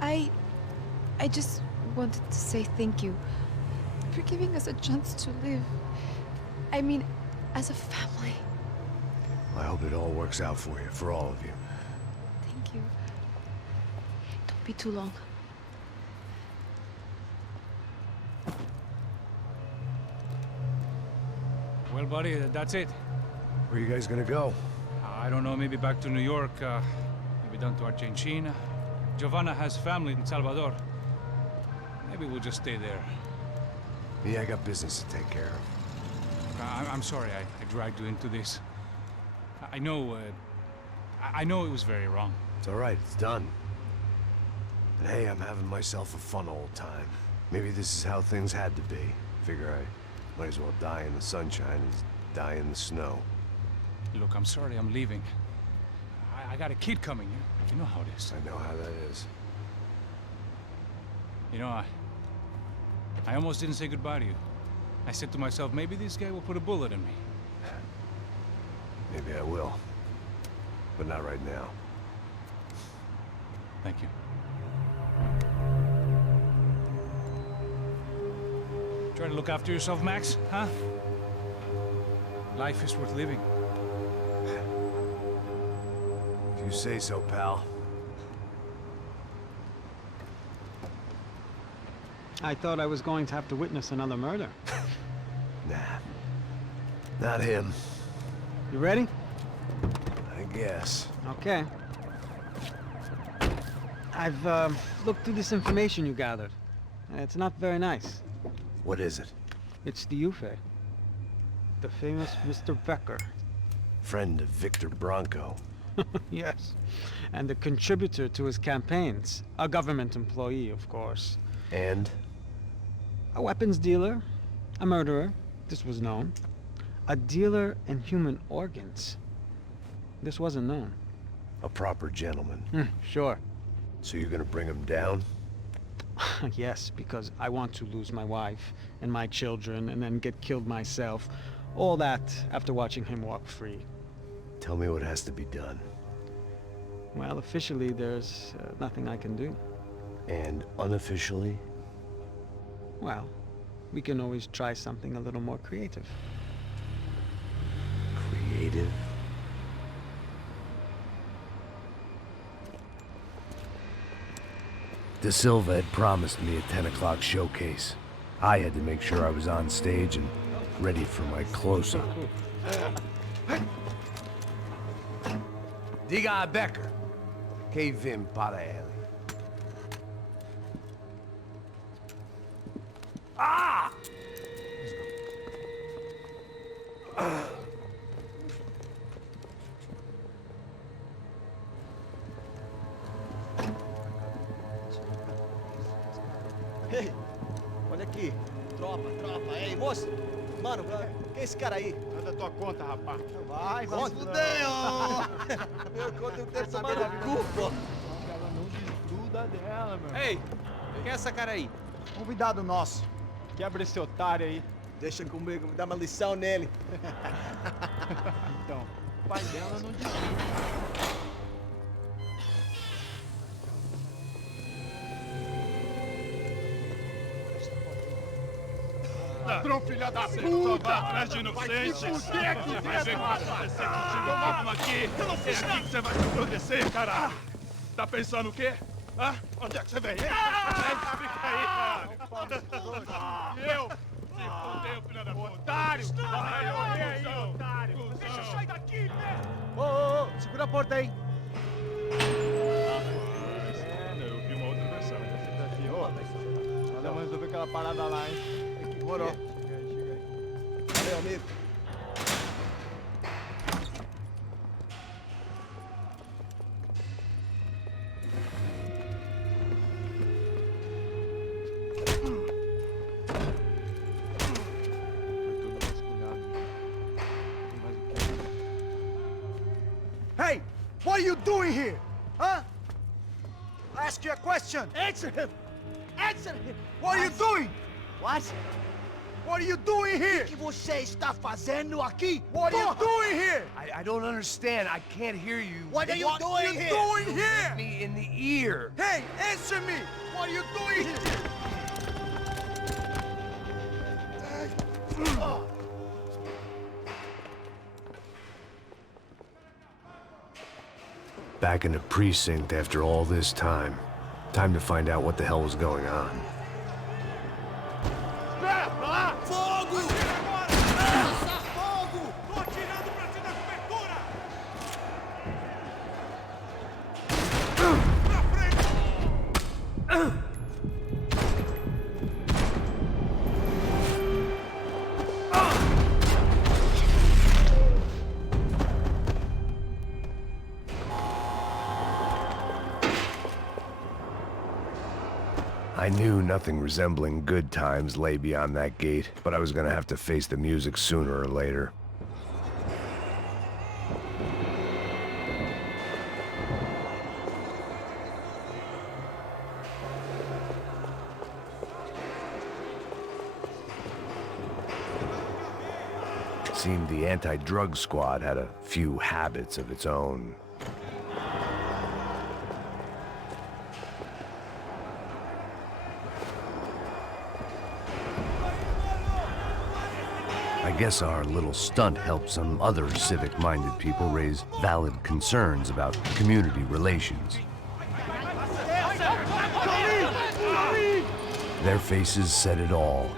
I just wanted to say thank you for giving us a chance to live. I mean, as a family. I hope it all works out for you, for all of you. Thank you. Don't be too long. Well, buddy, that's it. Where are you guys gonna go? I don't know, maybe back to New York, maybe down to Argentina. Giovanna has family in Salvador. Maybe we'll just stay there. Yeah, I got business to take care of. I'm sorry I dragged you into this. I know it was very wrong. It's all right, it's done. And hey, I'm having myself a fun old time. Maybe this is how things had to be. Figure I might as well die in the sunshine as die in the snow. Look, I'm sorry I'm leaving. I got a kid coming, you know how it is. I know how that is. You know, I almost didn't say goodbye to you. I said to myself, maybe this guy will put a bullet in me. Maybe I will. But not right now. Thank you. Try to look after yourself, Max, huh? Life is worth living. If you say so, pal. I thought I was going to have to witness another murder. Nah. Not him. You ready? I guess. Okay. I've looked through this information you gathered. It's not very nice. What is it? It's the Ufe. The famous Mr. Becker. Friend of Victor Bronco. Yes. And a contributor to his campaigns. A government employee, of course. And? A weapons dealer. A murderer. This was known. A dealer in human organs. This wasn't known. A proper gentleman. Sure. So you're gonna bring him down? Yes, because I want to lose my wife and my children and then get killed myself. All that after watching him walk free. Tell me what has to be done. Well, officially, there's nothing I can do. And unofficially? Well, we can always try something a little more creative. Creative? De Silva had promised me a 10 o'clock showcase. I had to make sure I was on stage and ready for my close-up. Diga a Becker. Que vim para ele. Ah! Ei, olha aqui. Tropa. Ei, moço. Mano, quem é esse cara aí? Manda tua conta, rapaz. Vai se fuder, ó. Meu conta eu quero tomar no cu, pô. Ela não desgruda dela, meu. Ei, quem é essa cara aí? Convidado nosso. Quebra esse otário aí. Deixa comigo, dá uma lição nele. Então, o pai dela não desgruda. Ladrão, filha da puta! Vai atrás de inocentes! Vai se fuder aqui dentro! Vai ver o que vai acontecer contigo mesmo aqui! Eu não fiz nada! É aqui que você vai se proteger, cara! Tá pensando o quê? Hã? Onde é que você vem? Fica aí, cara! E eu? Se fudeu, filha da puta! Otário! Vai, aí, otário! Deixa eu sair daqui, né? Ô, segura a porta aí. Eu vi uma outra versão. Olha, vamos resolver aquela parada lá, hein? Demorou. Chega aí. Valeu, amigo. Hey! What are you doing here? Huh? I ask you a question. Answer him! Answer him! What are you doing? What? What are you doing here? O que você está fazendo aqui? What are you doing here? I don't understand. I can't hear you. What are you doing here? Doing here? Me in the ear. Hey, answer me! What are you doing here? Back in the precinct after all this time. Time to find out what the hell was going on. Fogo! Fogo! Tô atirando pra te dar cobertura! Pra frente! I knew nothing resembling good times lay beyond that gate, but I was gonna have to face the music sooner or later. Seemed the anti-drug squad had a few habits of its own. I guess our little stunt helped some other civic-minded people raise valid concerns about community relations. Their faces said it all.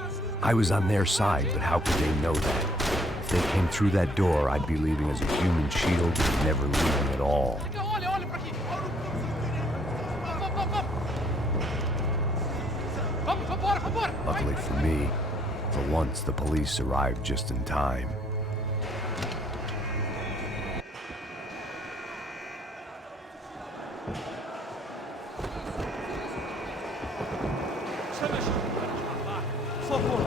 I was on their side, but how could they know that? If they came through that door, I'd be leaving as a human shield and never leaving at all. Luckily for me, for once the police arrived just in time. Por favor.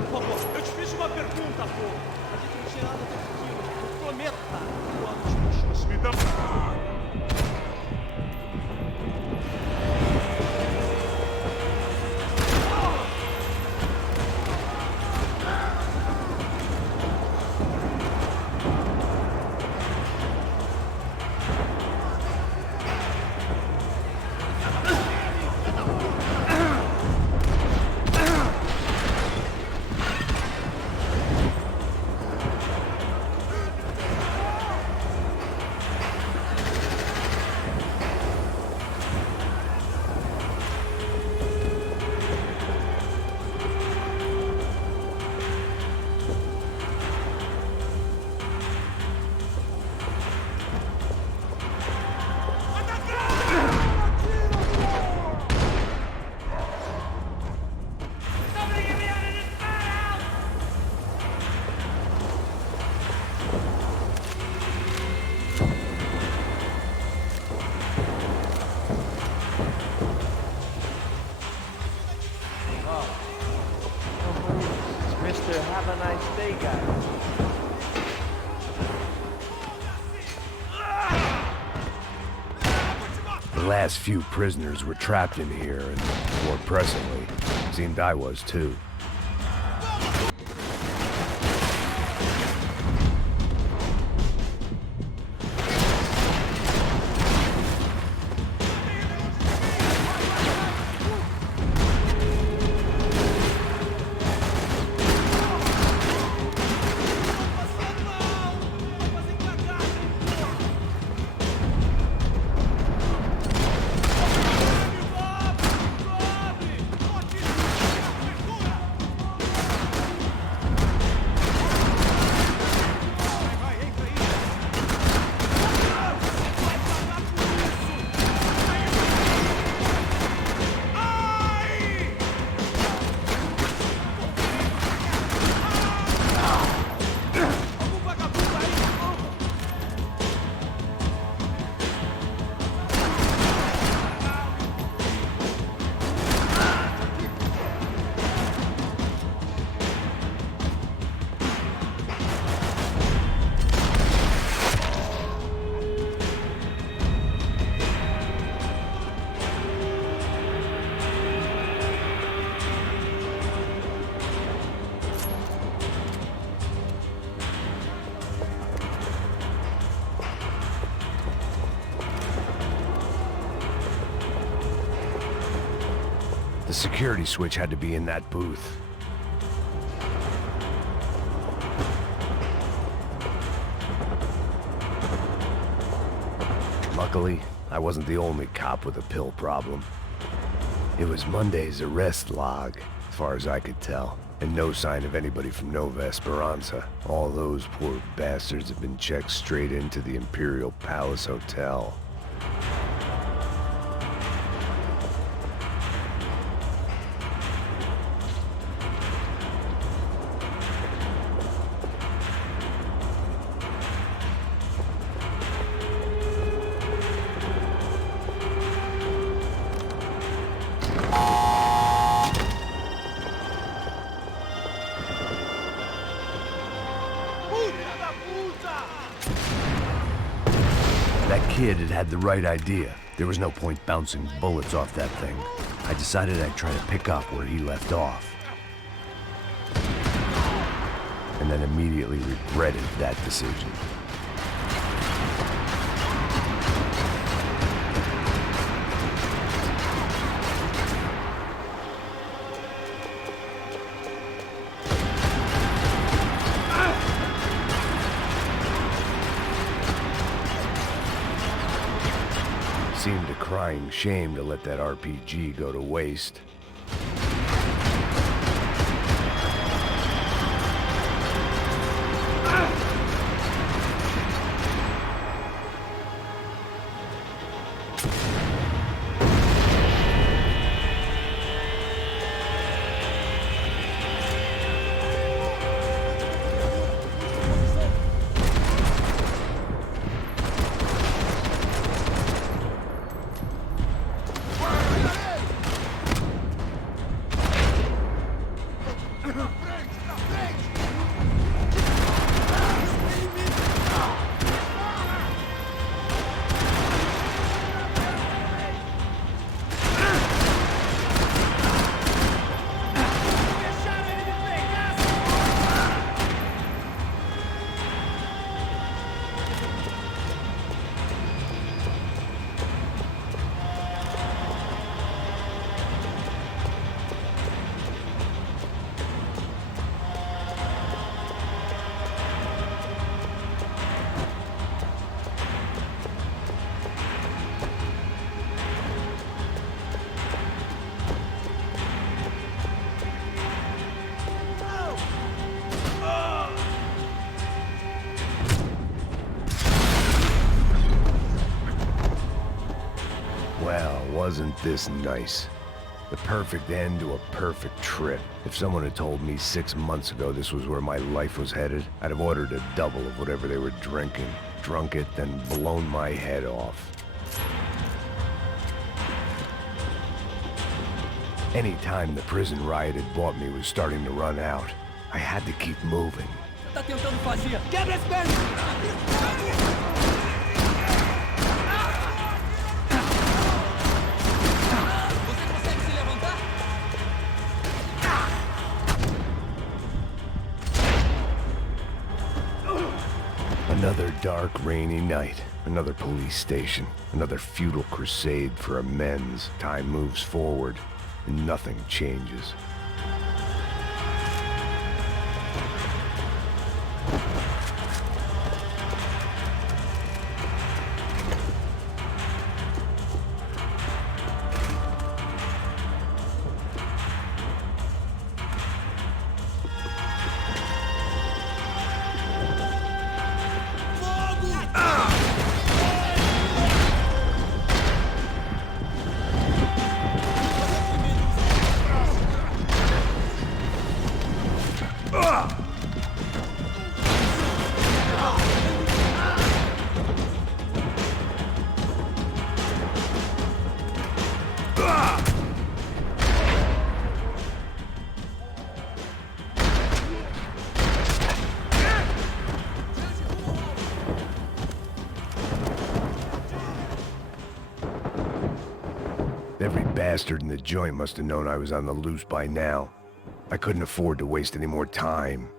Eu te fiz uma pergunta, pô. A gente não tinha nada daquilo. Eu prometo, tá? Boa noite, moço. Me dá... Mr. Have a nice day, guys. The last few prisoners were trapped in here, and more pressingly, it seemed I was too. The security switch had to be in that booth. Luckily, I wasn't the only cop with a pill problem. It was Monday's arrest log, as far as I could tell, and no sign of anybody from Nova Esperanza. All those poor bastards have been checked straight into the Imperial Palace Hotel. That kid had the right idea. There was no point bouncing bullets off that thing. I decided I'd try to pick up where he left off. And then immediately regretted that decision. Seemed a crying shame to let that RPG go to waste. Well, wasn't this nice? The perfect end to a perfect trip. If someone had told me 6 months ago this was where my life was headed, I'd have ordered a double of whatever they were drinking, drunk it, then blown my head off. Any time the prison riot had bought me was starting to run out, I had to keep moving. Tá tentando fazer? Quebra esse pé! Another dark, rainy night. Another police station. Another futile crusade for amends. Time moves forward, and nothing changes. Every bastard in the joint must have known I was on the loose by now. I couldn't afford to waste any more time.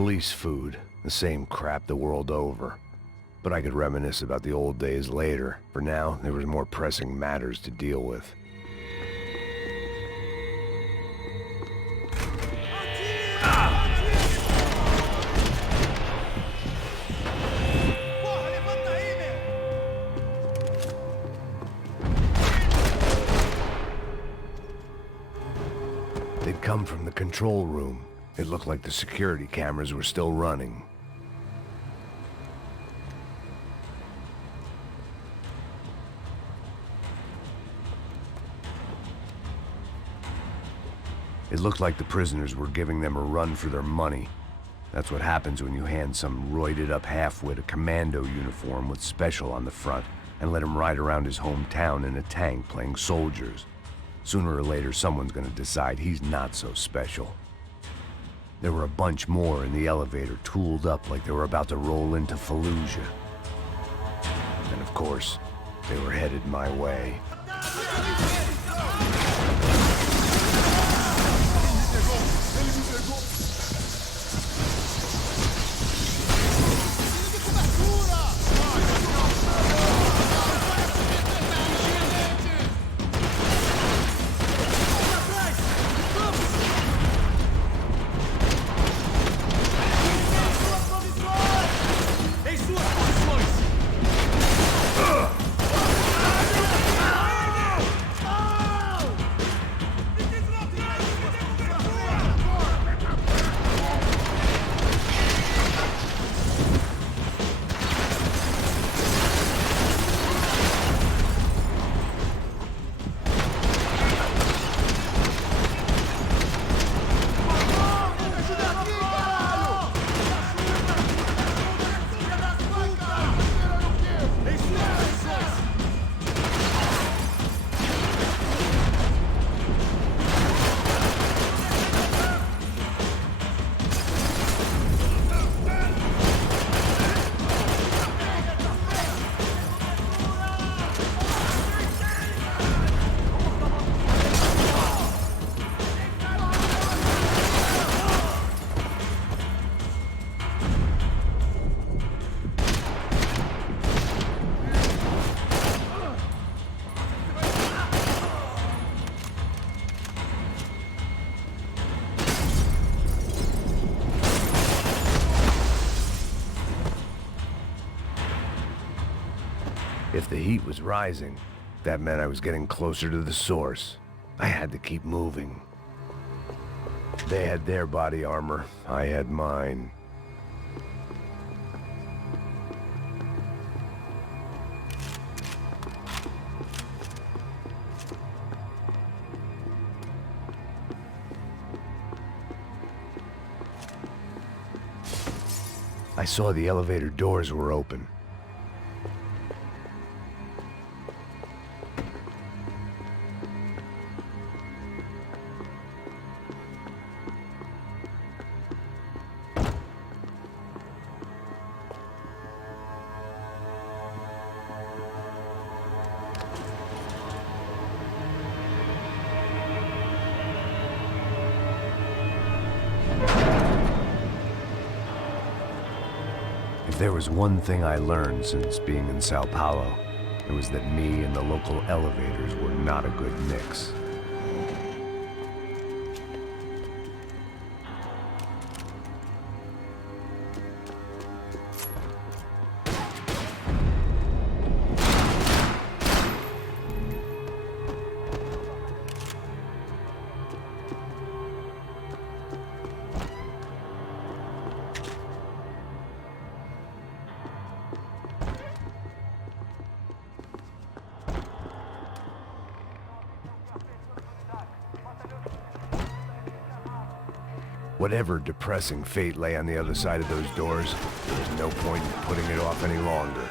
police food, the same crap the world over. But I could reminisce about the old days later. For now, there was more pressing matters to deal with. They'd come from the control room. It looked like the security cameras were still running. It looked like the prisoners were giving them a run for their money. That's what happens when you hand some roided-up halfwit a commando uniform with special on the front and let him ride around his hometown in a tank playing soldiers. Sooner or later, someone's gonna decide he's not so special. There were a bunch more in the elevator, tooled up like they were about to roll into Fallujah. And of course, they were headed my way. If the heat was rising, that meant I was getting closer to the source. I had to keep moving. They had their body armor, I had mine. I saw the elevator doors were open. If there was one thing I learned since being in Sao Paulo, it was that me and the local elevators were not a good mix. Whatever depressing fate lay on the other side of those doors, there was no point in putting it off any longer.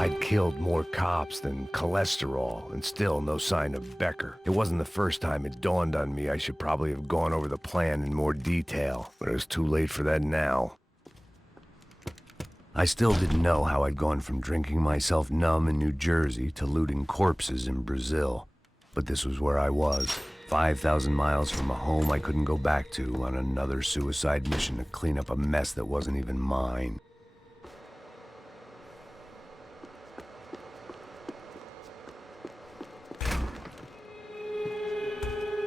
I'd killed more cops than cholesterol, and still no sign of Becker. It wasn't the first time it dawned on me I should probably have gone over the plan in more detail, but it was too late for that now. I still didn't know how I'd gone from drinking myself numb in New Jersey to looting corpses in Brazil. But this was where I was, 5,000 miles from a home I couldn't go back to, on another suicide mission to clean up a mess that wasn't even mine.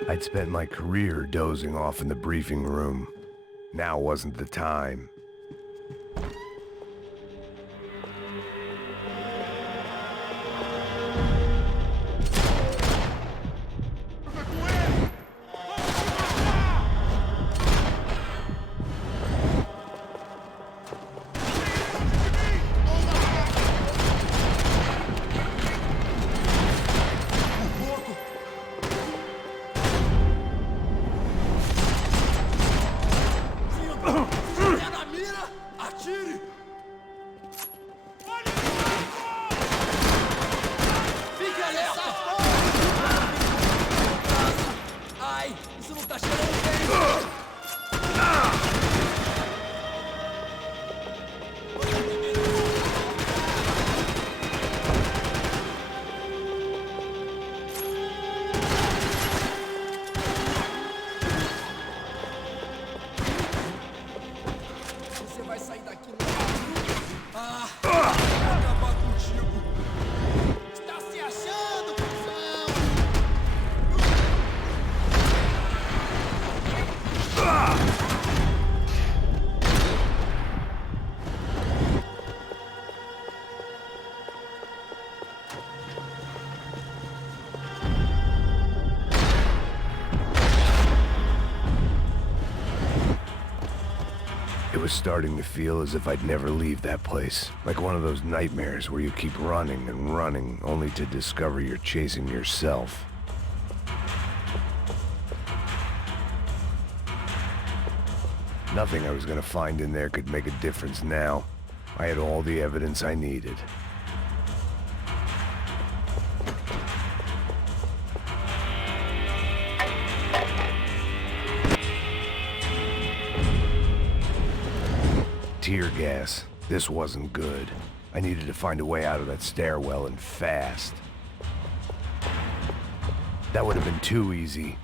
I'd spent my career dozing off in the briefing room. Now wasn't the time. It was starting to feel as if I'd never leave that place. Like one of those nightmares where you keep running and running, only to discover you're chasing yourself. Nothing I was gonna find in there could make a difference now. I had all the evidence I needed. Tear gas. This wasn't good. I needed to find a way out of that stairwell, and fast. That would have been too easy.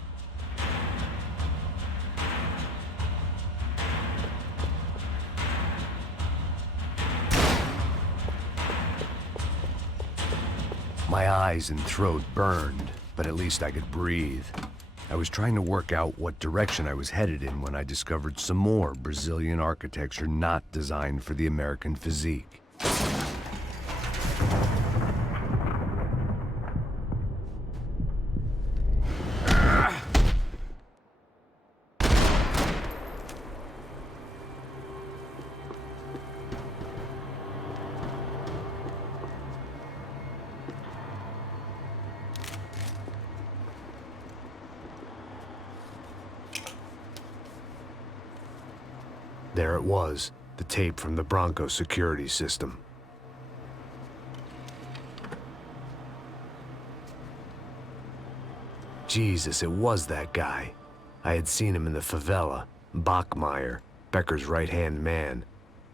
My eyes and throat burned, but at least I could breathe. I was trying to work out what direction I was headed in when I discovered some more Brazilian architecture not designed for the American physique. There it was, the tape from the Bronco security system. Jesus, it was that guy. I had seen him in the favela, Bachmeyer, Becker's right-hand man.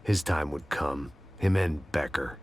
His time would come, him and Becker.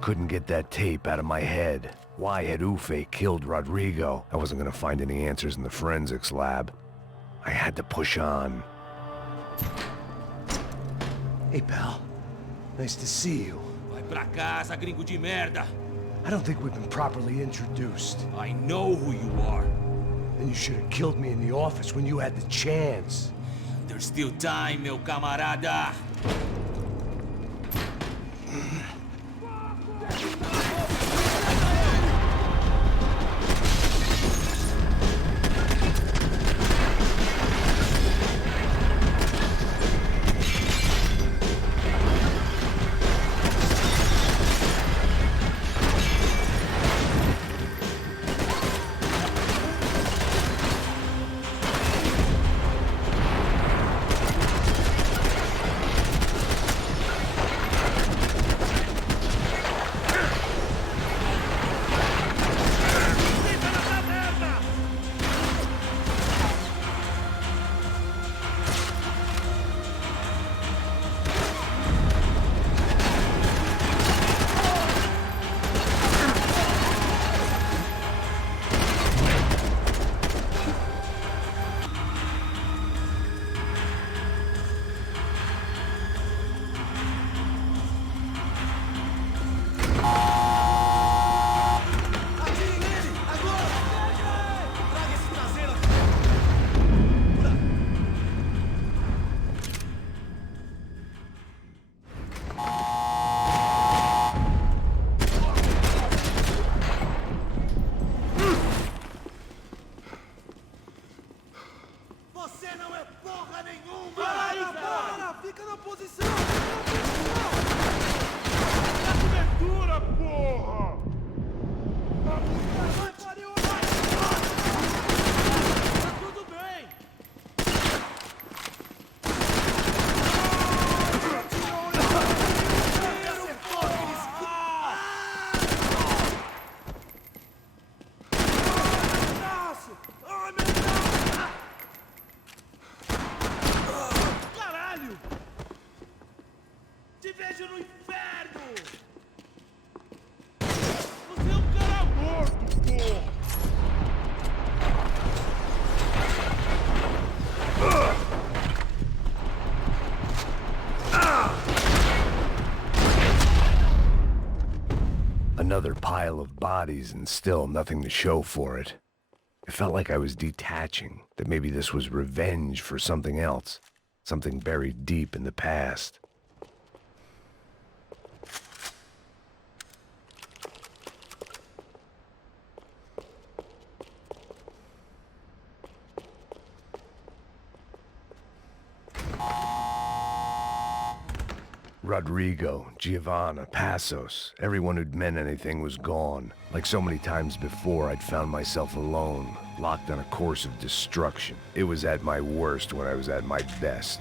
couldn't get that tape out of my head. Why had Ufe killed Rodrigo? I wasn't gonna find any answers in the forensics lab. I had to push on. Hey, pal. Nice to see you. Vai pra casa, gringo de merda. I don't think we've been properly introduced. I know who you are. Then you should have killed me in the office when you had the chance. There's still time, meu camarada. Another pile of bodies and still nothing to show for it. It felt like I was detaching, that maybe this was revenge for something else, something buried deep in the past. Rodrigo, Giovanna, Passos, everyone who'd meant anything was gone. Like so many times before, I'd found myself alone, locked on a course of destruction. It was at my worst when I was at my best.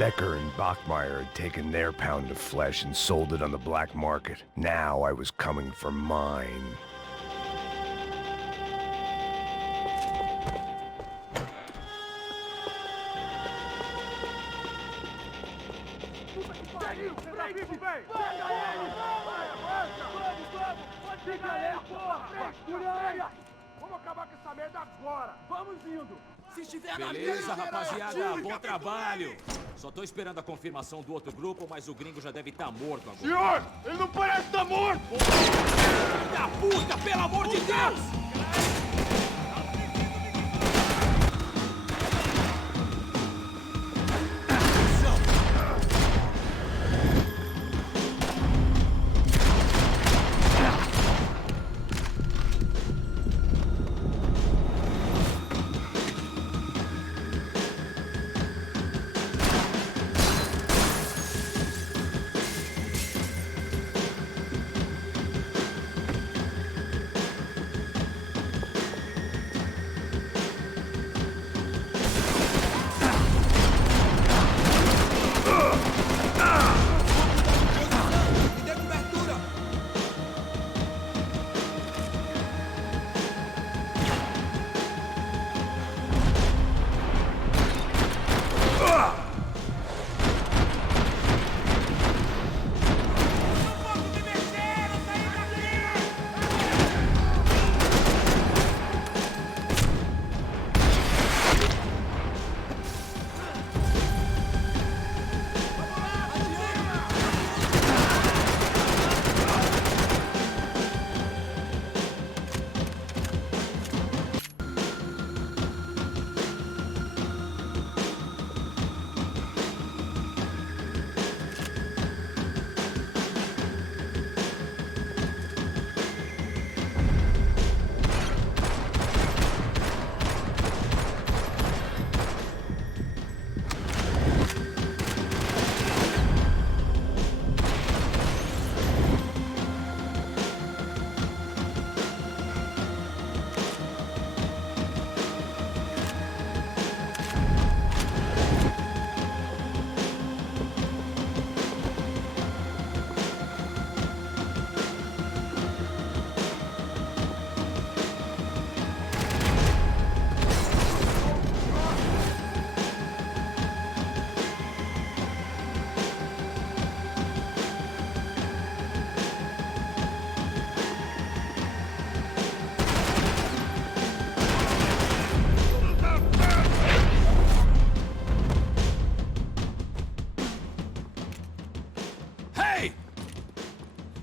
Becker and Bachmeyer had taken their pound of flesh and sold it on the black market. Now I was coming for mine. Beleza, rapaziada, bom trabalho. Só tô esperando a confirmação do outro grupo, mas o gringo já deve estar morto agora. Senhor, ele não parece estar morto! Filho da puta, pelo amor de Deus!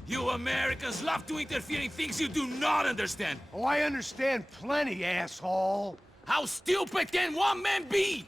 You Americans love to interfere in things you do not understand. Oh, I understand plenty, asshole. How stupid can one man be?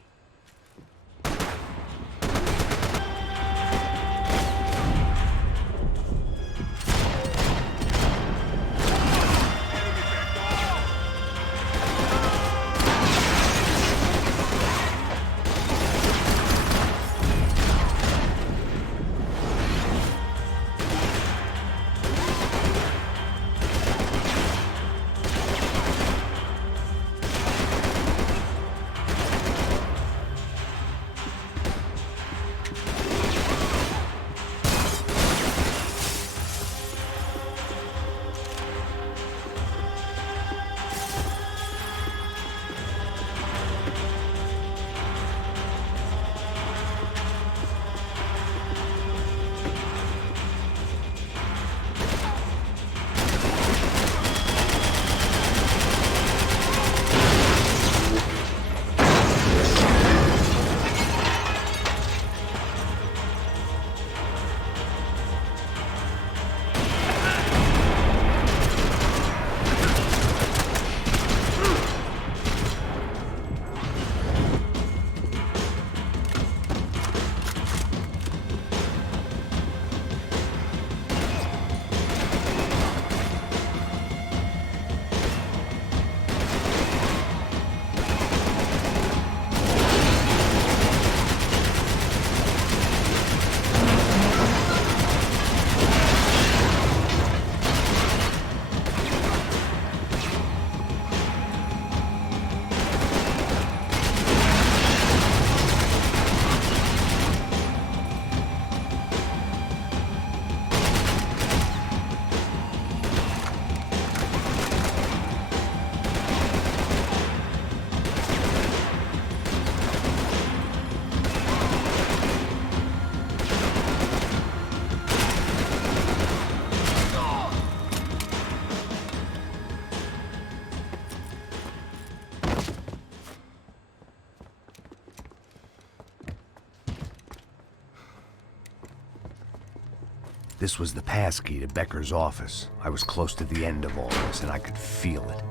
This was the passkey to Becker's office. I was close to the end of all this, and I could feel it.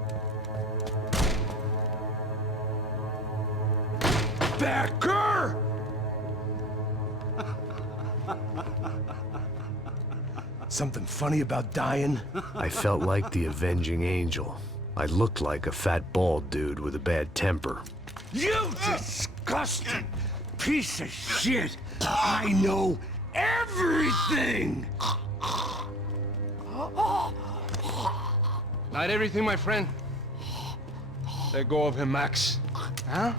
Becker! Something funny about dying? I felt like the avenging angel. I looked like a fat bald dude with a bad temper. You disgusting piece of shit! I know everything! Not everything, my friend. Let go of him, Max. Huh?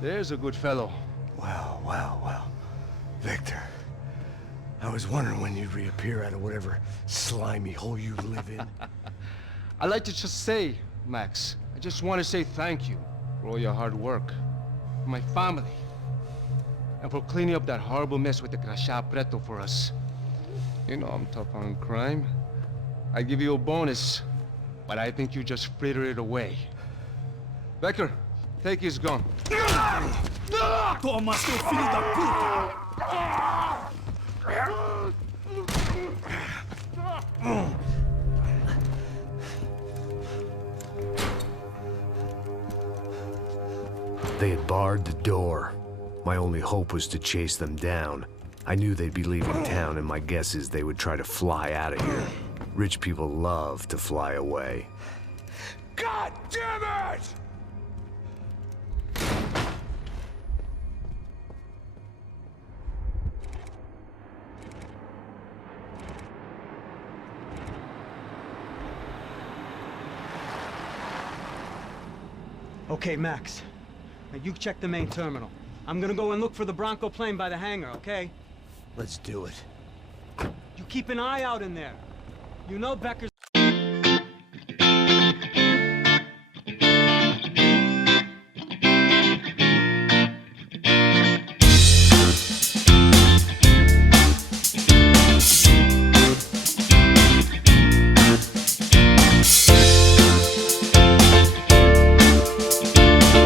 There's a good fellow. Well, well, well. Victor, I was wondering when you'd reappear out of whatever slimy hole you live in. I'd like to just say, Max, I just want to say thank you for all your hard work, for my family, and for cleaning up that horrible mess with the Crachá Preto for us. You know I'm tough on crime. I give you a bonus, but I think you just frittered it away. Becker, take his gun. Toma, seu filho da puta! They had barred the door. My only hope was to chase them down. I knew they'd be leaving town, and my guess is they would try to fly out of here. Rich people love to fly away. God damn it! Okay, Max. Now you check the main terminal. I'm gonna go and look for the Bronco plane by the hangar, okay? Let's do it. You keep an eye out in there. You know Becker's